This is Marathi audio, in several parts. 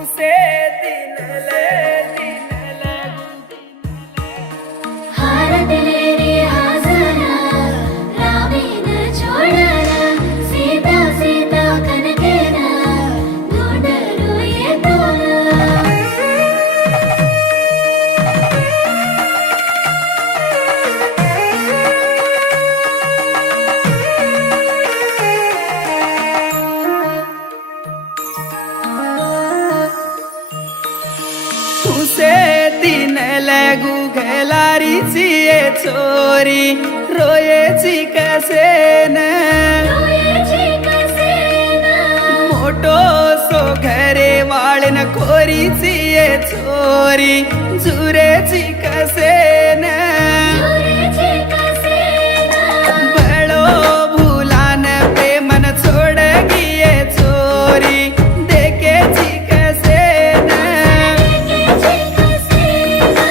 उसे दिन ले हार दिलेरी हाजरा रामीन छोडरा सीता सीता कनकेरा गोंडरू येतोरा उसे दिन लगू घेलारीची ये चोरी रोयेची कसे न रोयेची कसेना मोठो सो घरे वाळन खोरीची ये चोरी जुरेची कसे न रोयेची कसेना बळो भुलान प्रेमन छोड गिये चोरी देखेची कसे न रोयेची कसेना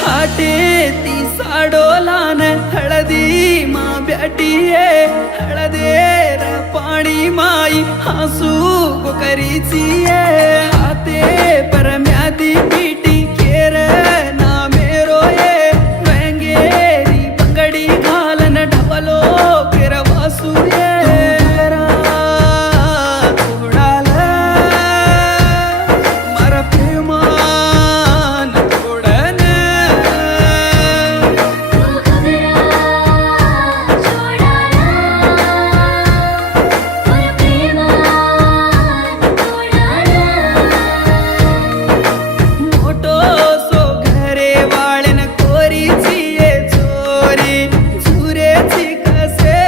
हाटे ती साडोलान हळदी मा ब्याटिये हळदेर पाणी माई हसू करीची हाते परम्यादी पीटी केर ना मेरो ये वेंगेरी बंगडी घालन ढवलो केर वासू उडाल मर प्रेमान तोडन तू घबरा छोडाला और प्रेमान तोडाला मोठो सो घरे वाळन कोरीची ये चोरी झुरेची कसे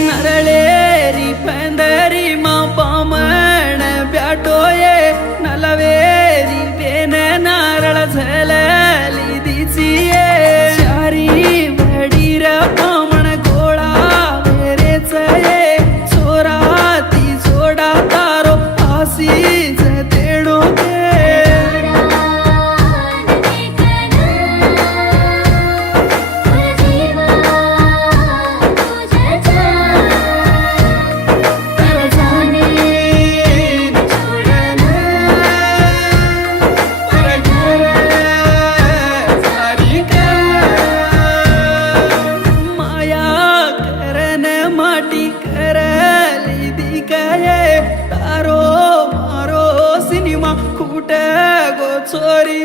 नरळेरी पंदरी मा पामण ब्याटोये नलवेरी बेन नारळ झलली दिची चारी वडीर पामण गोळा वेरेच ये चोराती जोडा तारो आसीज तेडो माया करन माटी करली दिकाये तारो मारो सिनेमा कुठ गो चोरी